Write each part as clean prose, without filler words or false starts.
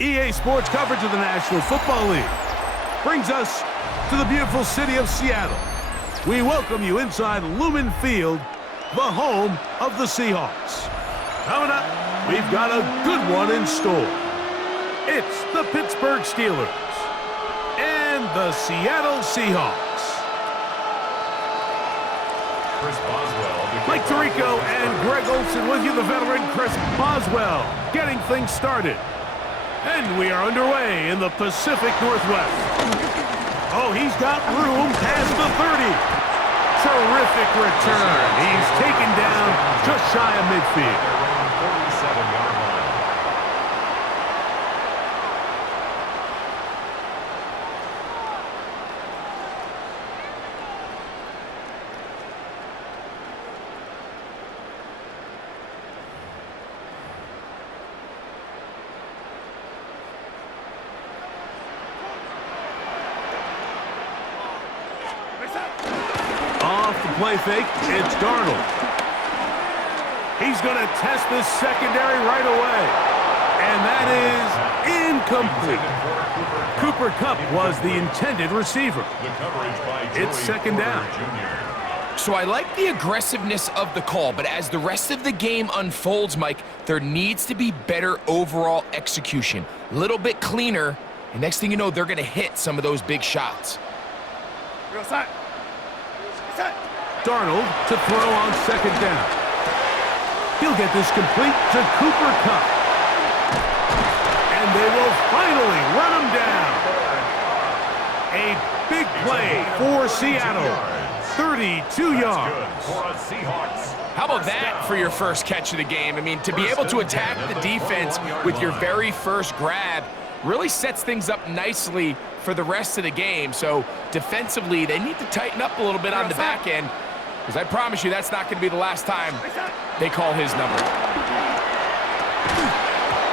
EA Sports coverage of the National Football League brings us to the beautiful city of Seattle. We welcome you inside Lumen Field, the home of the Seahawks. Coming up, we've got a good one in store. It's the Pittsburgh Steelers and the Seattle Seahawks. Mike Tirico and Greg Olsen with you, the veteran Chris Boswell, getting things started. And we are underway in the Pacific Northwest. Oh, he's got room past the 30. Terrific return. He's taken down just shy of midfield. Off the play fake, it's Darnold. He's going to test this secondary right away. And that is incomplete. Cooper Kupp was the intended receiver. It's second down. So I like the aggressiveness of the call, but as the rest of the game unfolds, Mike, there needs to be better overall execution. A little bit cleaner, and next thing you know, they're going to hit some of those big shots. Real side. Darnold to throw on second down. He'll get this complete to Cooper Kupp. And they will finally run him down. A big play for Seattle. 32 yards. How about that for your first catch of the game? I mean, to be able to attack the defense with your very first grab really sets things up nicely for the rest of the game. So defensively, they need to tighten up a little bit on the back end, because I promise you that's not going to be the last time they call his number.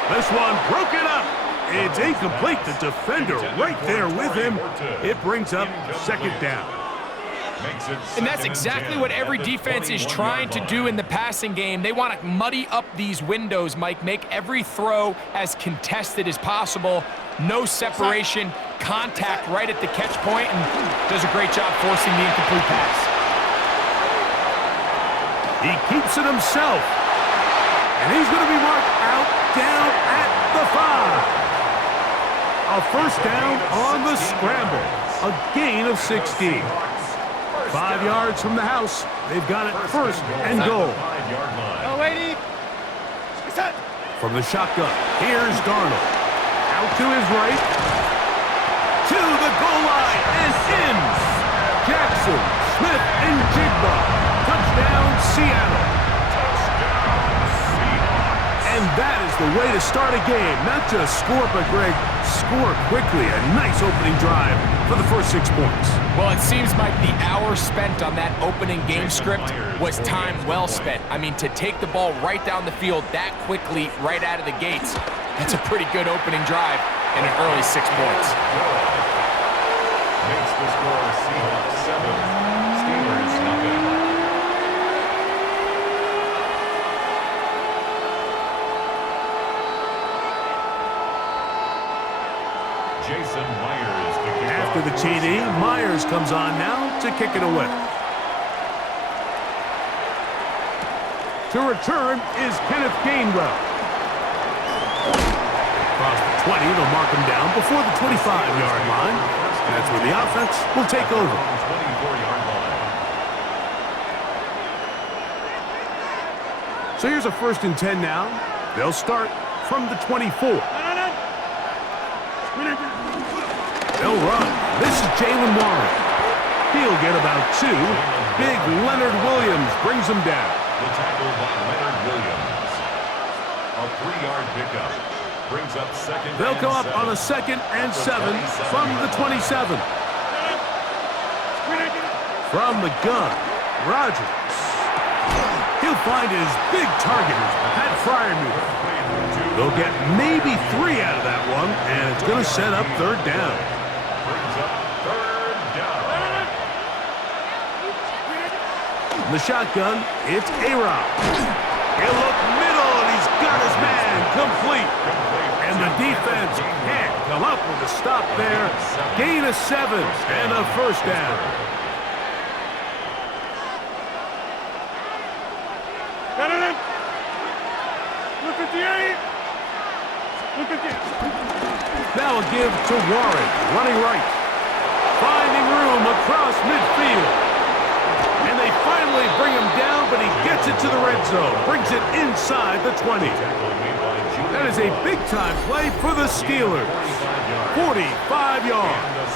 This one broken up. It's incomplete. The defender right there with him. It brings up second down. And that's exactly what every defense is trying to do in the passing game. They want to muddy up these windows, Mike, make every throw as contested as possible. No separation, contact right at the catch point, and does a great job forcing the incomplete pass. He keeps it himself. And he's going to be marked out down at the 5. A first down on the scramble. A gain of 16. 5 yards from the house. They've got it first and goal. From the shotgun, here's Darnold. Out to his right. To the goal line and in. Jackson, Smith, and Jigba. Touchdown, Seattle. And that is the way to start a game. Not just score, but, Greg, score quickly. A nice opening drive for the first 6 points. Well, it seems like the hour spent on that opening game script was time well spent. I mean, to take the ball right down the field that quickly, right out of the gates, that's a pretty good opening drive and an early 6 points. Makes the score Seahawks 7, Steelers nothing. Jason Myers to kick After the TD, Myers comes on now to kick it away. To return is Kenneth Gainwell. Across the 20, they'll mark him down before the 25-yard line. And that's where the offense will take over. 24-yard line. So here's a 1st and 10 now. They'll start from the 24. They'll run. This is Jalen Warren. He'll get about 2. Big Leonard Williams brings him down. The tackle by Leonard Williams. A 3-yard pickup. Brings up second. They'll come up on a 2nd and 7 from the 27. From the gun, Rodgers. He'll find his big target, Pat Fryermuth. They'll get maybe 3 out of that one, and it's going to set up 3rd down. Brings up 3rd down. In the shotgun, it's A-Rod. He'll look middle, and he's got his man complete. And the defense can't come up with a stop there. Gain of 7 and a first down. Look at the 8. Look at the... Now a give to Warren, running right. Finding room across midfield. And they finally bring him down, but he gets it to the red zone. Brings it inside the 20. That is a big-time play for the Steelers. 45 yards.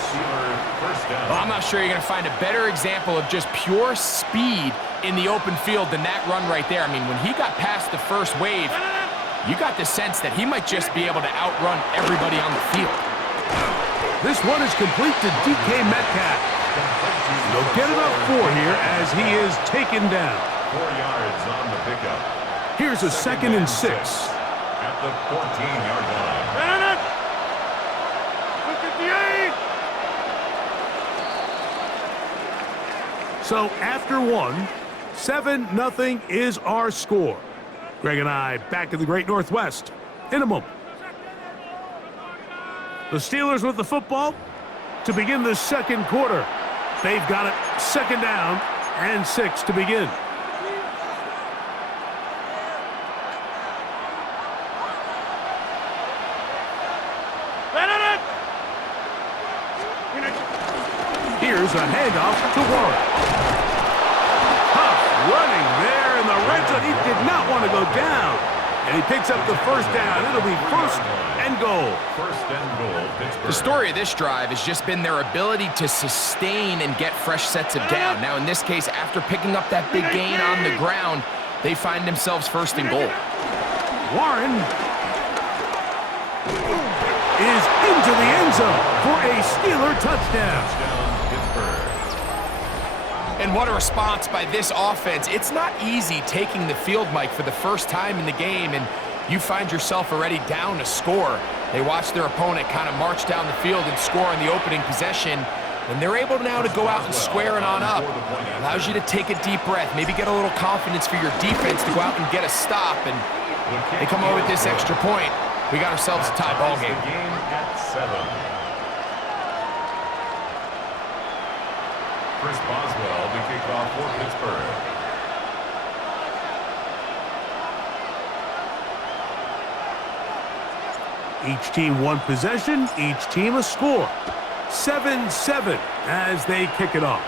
Well, I'm not sure you're going to find a better example of just pure speed in the open field than that run right there. I mean, when he got past the first wave, you got the sense that he might just be able to outrun everybody on the field. This one is complete to DK Metcalf. They'll get it up 4 here as he is taken down. 4 yards on the pickup. Here's a 2nd and 6. At the 14-yard line. Look at the 8. So after 1, 7-0 is our score. Greg and I back in the Great Northwest in a moment. The Steelers with the football to begin the second quarter. They've got it 2nd down and 6 to begin. Here's a handoff to Warren. Tough running there in the red zone. He did not want to go down. And he picks up the first down. It'll be 1st and goal. 1st and goal, Pittsburgh. The story of this drive has just been their ability to sustain and get fresh sets of down. Now, in this case, after picking up that big gain on the ground, they find themselves 1st and goal. Warren is into the end zone for a Steeler touchdown. And what a response by this offense. It's not easy taking the field, Mike, for the first time in the game, and you find yourself already down a score. They watch their opponent kind of march down the field and score on the opening possession, and they're able now to go out and square it on up. Allows you to take a deep breath, maybe get a little confidence for your defense to go out and get a stop, and they come away with this extra point. We got ourselves a tie ball game. Game at 7. Chris Boswell to kick off for Pittsburgh. Each team 1 possession, each team a score. 7-7 as they kick it off.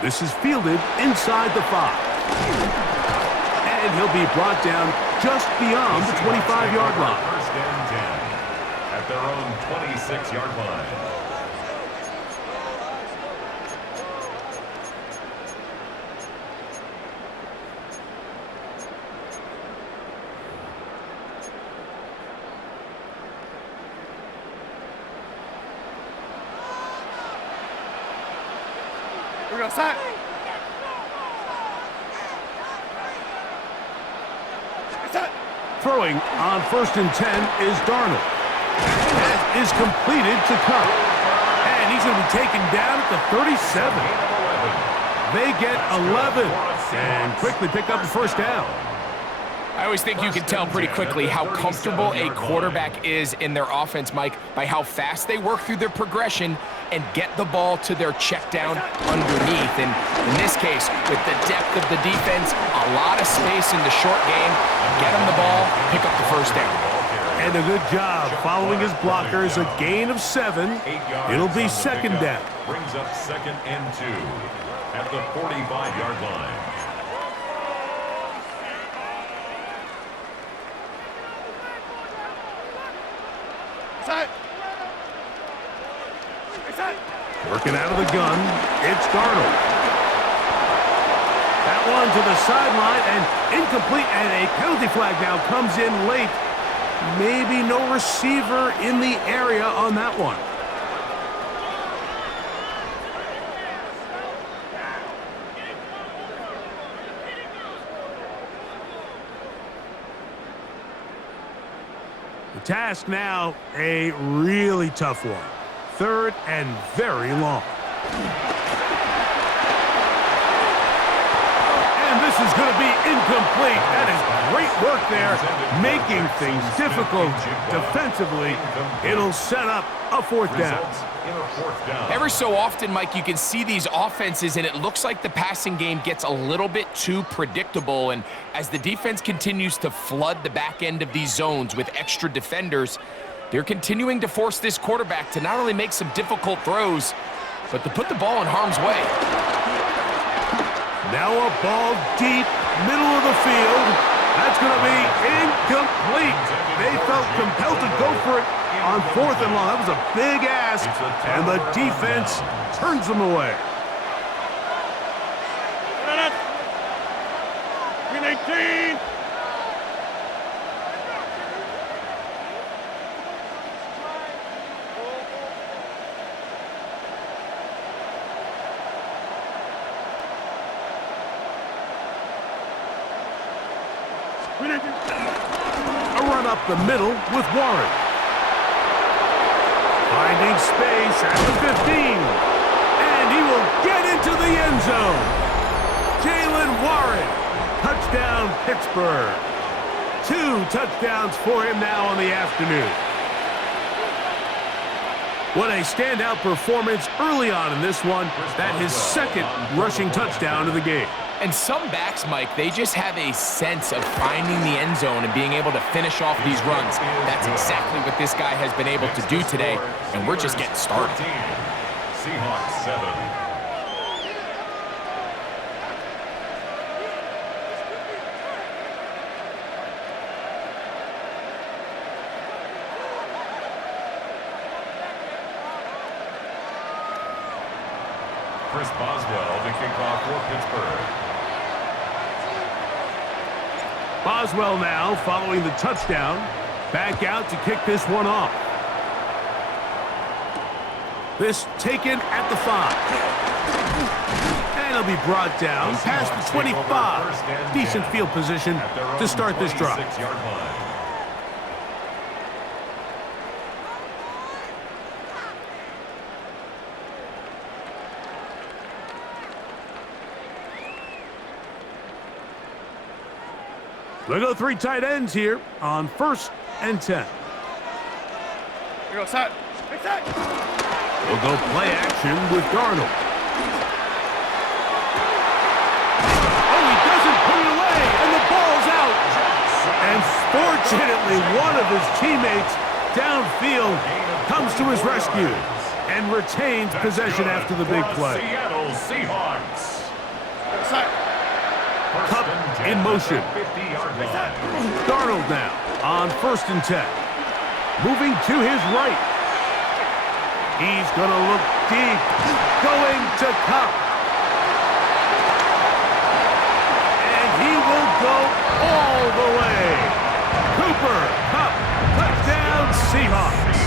This is fielded inside the 5. And he'll be brought down just beyond the 25-yard line. 1st and 10 at their own 26-yard line. We're going to sack. Throwing on 1st and 10 is Darnold. That is completed to Cup. And he's going to be taken down at the 37. They get 11 and quickly pick up the 1st down. I always think you can tell pretty quickly how comfortable a quarterback is in their offense, Mike, by how fast they work through their progression and get the ball to their check down underneath. And in this case, with the depth of the defense, a lot of space in the short game, get them the ball, pick up the 1st down. And a good job following his blockers, a gain of 7. It'll be 2nd down. Brings up 2nd and 2 at the 45-yard line. Working out of the gun, it's Darnold. That one to the sideline and incomplete, and a penalty flag now comes in late. Maybe no receiver in the area on that one. The task now, a really tough one. 3rd and very long. And this is going to be Incomplete. That is great work there, making things difficult defensively. It'll set up a fourth down. Every so often, Mike, you can see these offenses, and it looks like the passing game gets a little bit too predictable. And as the defense continues to flood the back end of these zones with extra defenders, they're continuing to force this quarterback to not only make some difficult throws, but to put the ball in harm's way. Now a ball deep, middle of the field. That's going to be incomplete. They felt compelled to go for it on 4th and long. That was a big ask, and the defense turns them away. 18. A run up the middle with Warren. Finding space at the 15. And he will get into the end zone. Jalen Warren. Touchdown, Pittsburgh. 2 touchdowns for him now on the afternoon. What a standout performance early on in this one. That his 2nd rushing touchdown of the game. And some backs, Mike, they just have a sense of finding the end zone and being able to finish off these runs. That's exactly what this guy has been able to do today, and we're just getting started. Seahawks 7. Chris Boswell to kick off for Pittsburgh. Boswell now following the touchdown. Back out to kick this one off. This taken at the 5. And he'll be brought down past the 25. Decent field position to start this drive. They go 3 tight ends here on 1st and 10. Here go, side. Hey, side. We'll go play action with Darnold. Oh, he doesn't put it away, and the ball's out. And fortunately, one of his teammates downfield comes to his rescue and retains possession after the big play. Seattle Seahawks. Side. Cup in motion. Darnold now on 1st and 10. Moving to his right. He's going to look deep. Going to Cup. And he will go all the way. Cooper Cup. Touchdown Seahawks.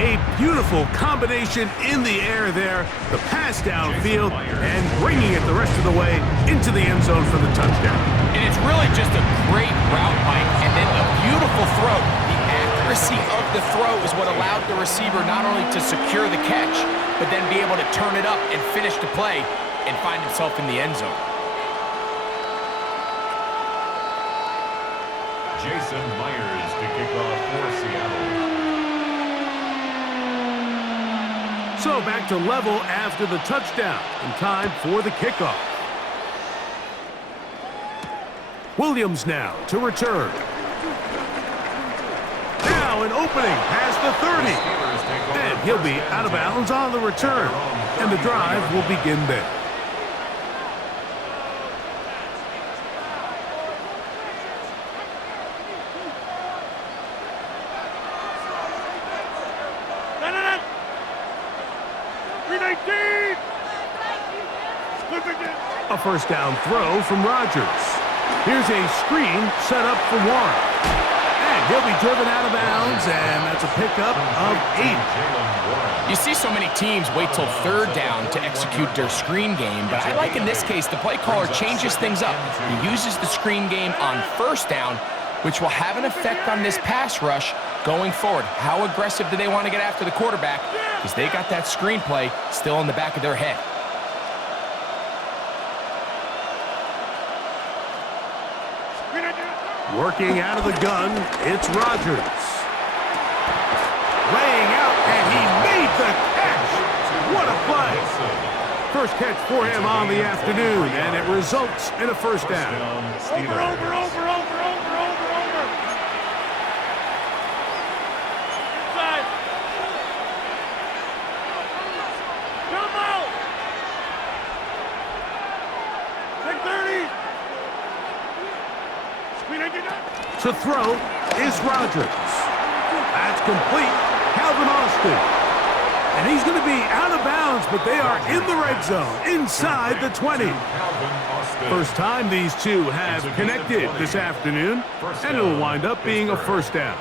A beautiful combination in the air there. The pass downfield and bringing it the rest of the way into the end zone for the touchdown. And it's really just a great route, Mike, and then a beautiful throw. The accuracy of the throw is what allowed the receiver not only to secure the catch, but then be able to turn it up and finish the play and find himself in the end zone. Jason Myers to kick off for Seattle. So back to level after the touchdown and time for the kickoff. Williams now to return. Now an opening past the 30. And he'll be out of bounds on the return. And the drive will begin there. A 1st down throw from Rodgers. Here's a screen set up for Warren. And he'll be driven out of bounds, and that's a pickup of 8. You see so many teams wait till 3rd down to execute their screen game, but I like in this case the play caller changes things up. He uses the screen game on 1st down, which will have an effect on this pass rush going forward. How aggressive do they want to get after the quarterback? Because they got that screenplay still in the back of their head. Working out of the gun, it's Rodgers. Laying out, and he made the catch. What a play. First catch for him on the afternoon, and it results in a first down. Over. Inside. Jump out. Take 30. Screen 89. To throw is Rodgers. That's complete. Calvin Austin. And he's going to be out of bounds, but they are in the red zone, inside the 20. First time these two have connected this afternoon, and it'll wind up being a first down.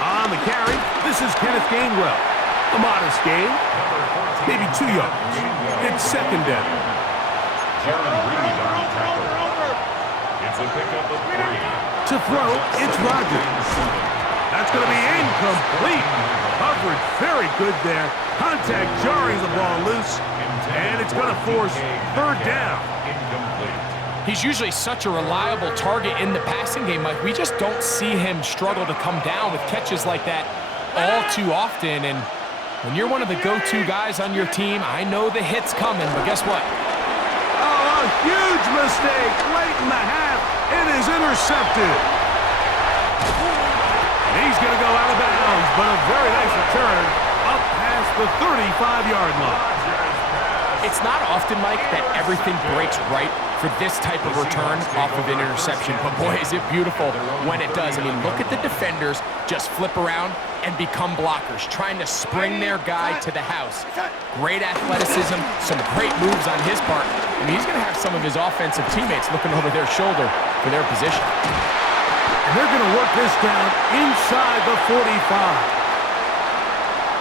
On the carry, this is Kenneth Gainwell. A modest gain, maybe 2 yards. It's second down. It's a pickup of 3. To throw, it's Rodgers. That's going to be incomplete. Coverage very good there. Contact jarring the ball loose, and it's going to force third down. He's usually such a reliable target in the passing game, Mike. We just don't see him struggle to come down with catches like that all too often. And when you're one of the go-to guys on your team, I know the hit's coming, but guess what? Oh, a huge mistake late in the half. It is intercepted. And he's going to go out of bounds, but a very nice return up past the 35-yard line. It's not often, Mike, that everything breaks right for this type of return off of an interception. But boy, is it beautiful when it does. I mean, look at the defenders just flip around and become blockers, trying to spring their guy to the house. Great athleticism, some great moves on his part. I mean, he's going to have some of his offensive teammates looking over their shoulder for their position. And they're going to work this down inside the 45.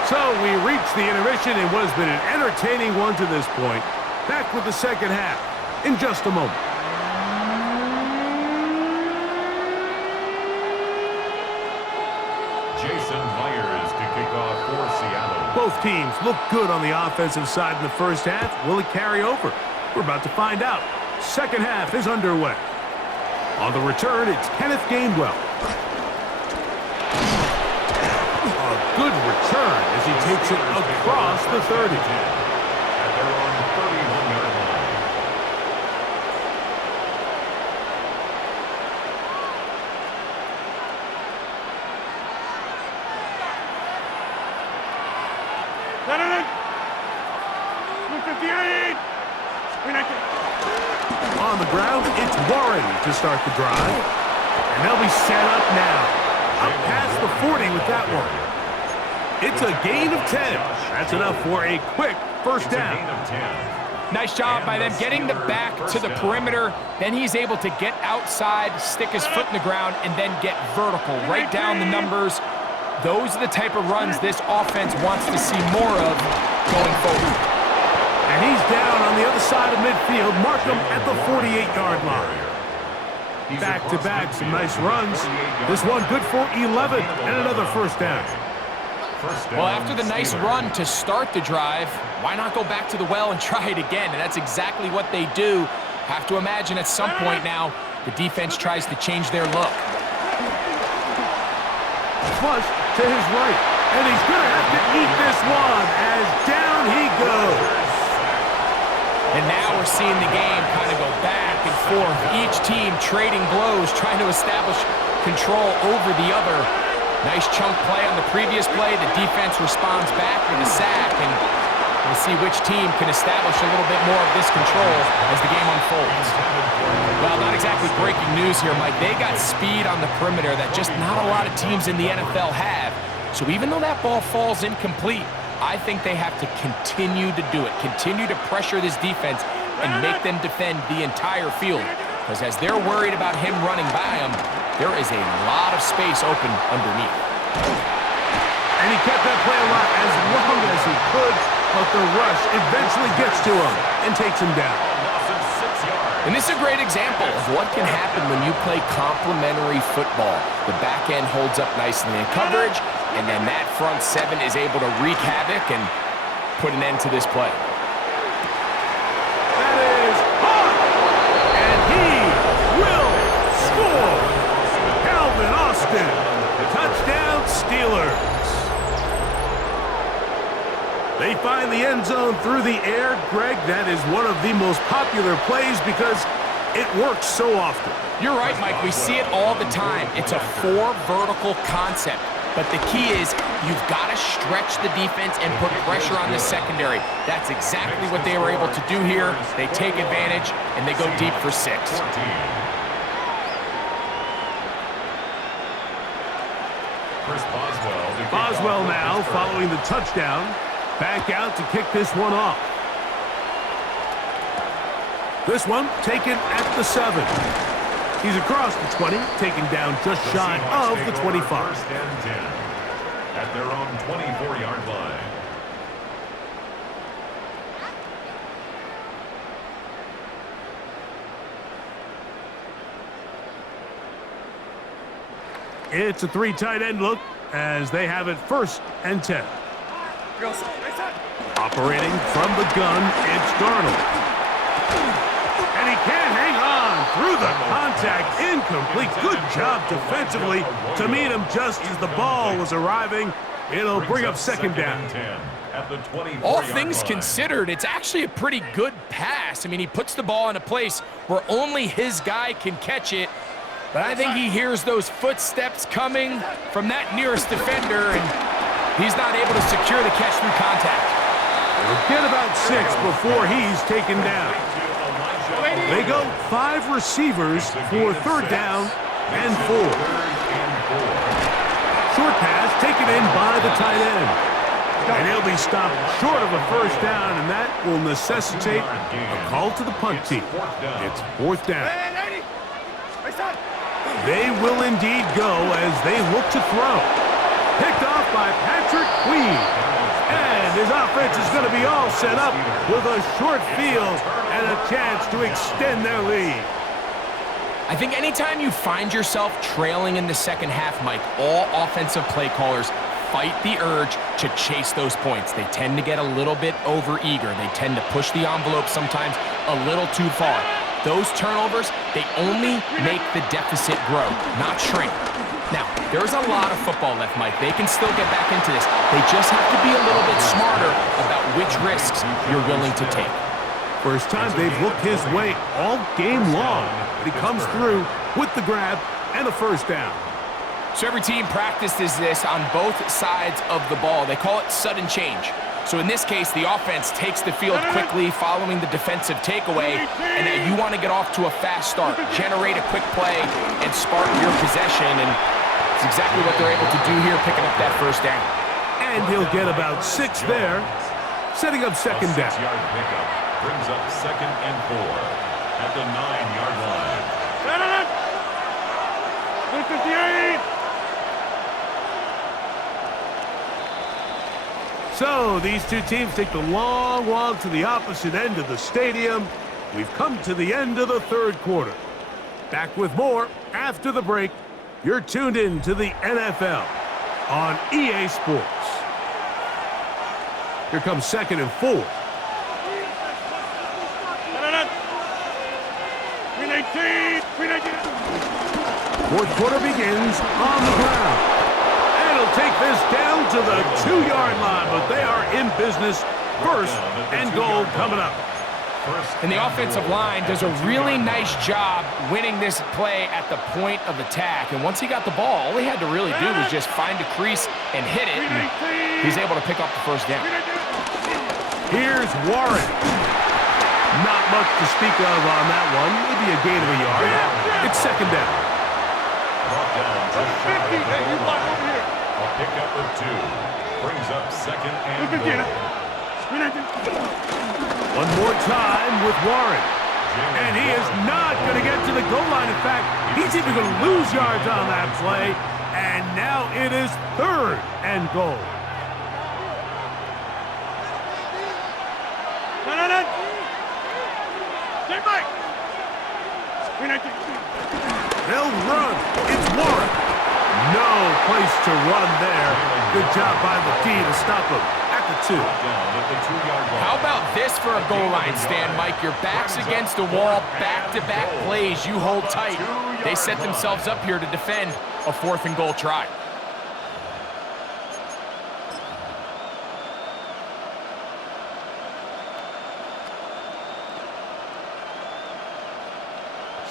So we reach the intermission in what has been an entertaining one to this point. Back with the second half in just a moment. Jason Myers to kick off for Seattle. Both teams look good on the offensive side in the first half. Will it carry over? We're about to find out. Second half is underway. On the return, it's Kenneth Gainwell. A good return as he takes it across the 30. At their own 31-yard line. On the ground, it's Warren to start the drive. And they'll be set up now. Up past the 40 with that one. It's a gain of 10. That's enough for a quick first down. Nice job by them getting the back to the perimeter. Then he's able to get outside, stick his foot in the ground, and then get vertical. Right down the numbers. Those are the type of runs this offense wants to see more of going forward. And he's down on the other side of midfield. Mark him at the 48-yard line. Back-to-back, some nice runs. This one good for 11 and another first down. Well, after the nice run to start the drive, why not go back to the well and try it again? And that's exactly what they do. Have to imagine at some point now, the defense tries to change their look. Flush to his right. And he's going to have to eat this one as down he goes. And now we're seeing the game kind of go back and forth. Each team trading blows, trying to establish control over the other. Nice chunk play on the previous play. The defense responds back with a sack, and we'll see which team can establish a little bit more of this control as the game unfolds. Well, not exactly breaking news here, Mike. They got speed on the perimeter that just not a lot of teams in the NFL have. So even though that ball falls incomplete, I think they have to continue to do it, continue to pressure this defense and make them defend the entire field. Because as they're worried about him running by them, there is a lot of space open underneath. And he kept that play alive as long as he could, but the rush eventually gets to him and takes him down. And this is a great example of what can happen when you play complementary football. The back end holds up nicely in coverage, and then that front seven is able to wreak havoc and put an end to this play. find the end zone through the air. Greg, that is one of the most popular plays because it works so often. You're right, Mike. We see it all the time. It's a 4 vertical concept. But the key is you've got to stretch the defense and put pressure on the secondary. That's exactly what they were able to do here. They take advantage, and they go deep for 6. Boswell now following the touchdown. Back out to kick this one off. This one taken at the 7. He's across the 20, taken down just shy of the 25. First and 10 at their own 24-yard line. It's a 3 tight end look as they have it 1st and 10. Operating from the gun, it's Darnold. And he can't hang on through the contact. Incomplete. Good job defensively to meet him just as the ball was arriving. It'll bring up 2nd down. All things considered, it's actually a pretty good pass. I mean, he puts the ball in a place where only his guy can catch it. But I think he hears those footsteps coming from that nearest defender, and he's not able to secure the catch through contact. They'll get about 6 before he's taken down. They go 5 receivers for 3rd down and 4. Short pass taken in by the tight end. And he'll be stopped short of a 1st down, and that will necessitate a call to the punt team. It's 4th down. They will indeed go as they look to throw. Picked off by Patrick Queen. And his offense is going to be all set up with a short field and a chance to extend their lead. I think anytime you find yourself trailing in the 2nd half, Mike, all offensive play callers fight the urge to chase those points. They tend to get a little bit overeager. They tend to push the envelope sometimes a little too far. Those turnovers, they only make the deficit grow, not shrink. Now, there's a lot of football left, Mike. They can still get back into this. They just have to be a little bit smarter about which risks you're willing to take. First time they've looked his way all game long. But he comes through with the grab and a 1st down. So every team practices this on both sides of the ball. They call it sudden change. So in this case, the offense takes the field quickly following the defensive takeaway, and now you want to get off to a fast start, generate a quick play, and spark your possession, and it's exactly what they're able to do here, picking up that 1st down. And he'll get about 6 there, setting up 2nd down. Pickup brings up 2nd and 4 at the 9-yard line. 58! So these two teams take the long walk to the opposite end of the stadium. We've come to the end of the 3rd quarter. Back with more after the break. You're tuned in to the NFL on EA Sports. Here comes 2nd and 4. 4th quarter begins on the ground. It'll take this down to the 2-yard line, but they are in business. 1st and goal coming up. And the offensive line does a really nice job winning this play at the point of attack. And once he got the ball, all he had to really do was just find a crease and hit it. And he's able to pick up the 1st down. Here's Warren. Not much to speak of on that one. Maybe a gain of a yard. It's 2nd down. Brought down just shy of the goal line. A pickup of 2 brings up 2nd and goal. One more time with Warren. And he is not going to get to the goal line. In fact, he's even going to lose yards on that play. And now it is 3rd and goal. They'll run. It's Warren. No place to run there. Good job by the D to stop him at the 2. How about this for a goal line stand, Mike? Your back's against the wall, back-to-back plays. You hold tight. They set themselves up here to defend a 4th and goal try.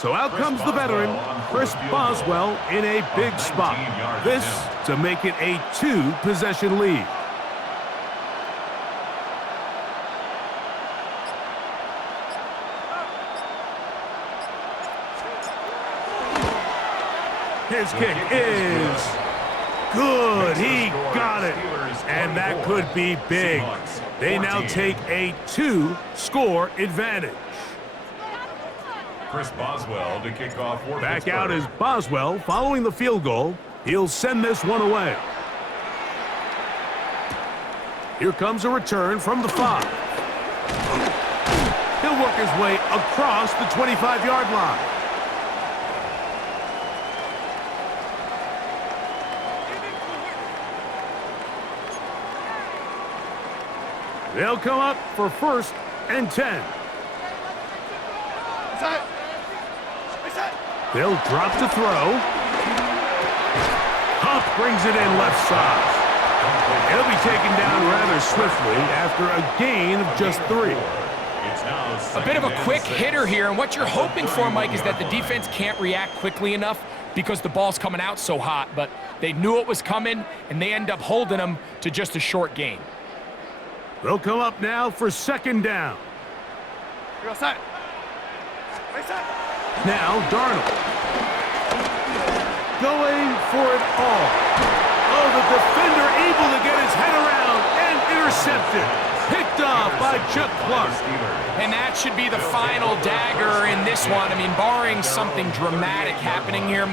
So out comes the veteran, Chris Boswell, in a big spot. This to make it a 2-possession lead. His kick is good. He got it. And that could be big. They now take a 2-score advantage. Chris Boswell to kick off for Back Pittsburgh. out is Boswell following the field goal. He'll send this one away. Here comes a return from the 5. He'll work his way across the 25-yard line. They'll come up for 1st and 10. They'll drop to throw. Huff brings it in left side. He'll be taken down rather swiftly after a gain of just 3. A bit of a quick hitter here, and what you're hoping for, Mike, is that the defense can't react quickly enough because the ball's coming out so hot, but they knew it was coming, and they end up holding them to just a short gain. They'll come up now for 2nd down. Now Darnold. Going for it all. Oh, the defender able to get his head around and intercepted. Picked off by Chuck Clark. And that should be the final dagger in this one. I mean, barring something dramatic happening here.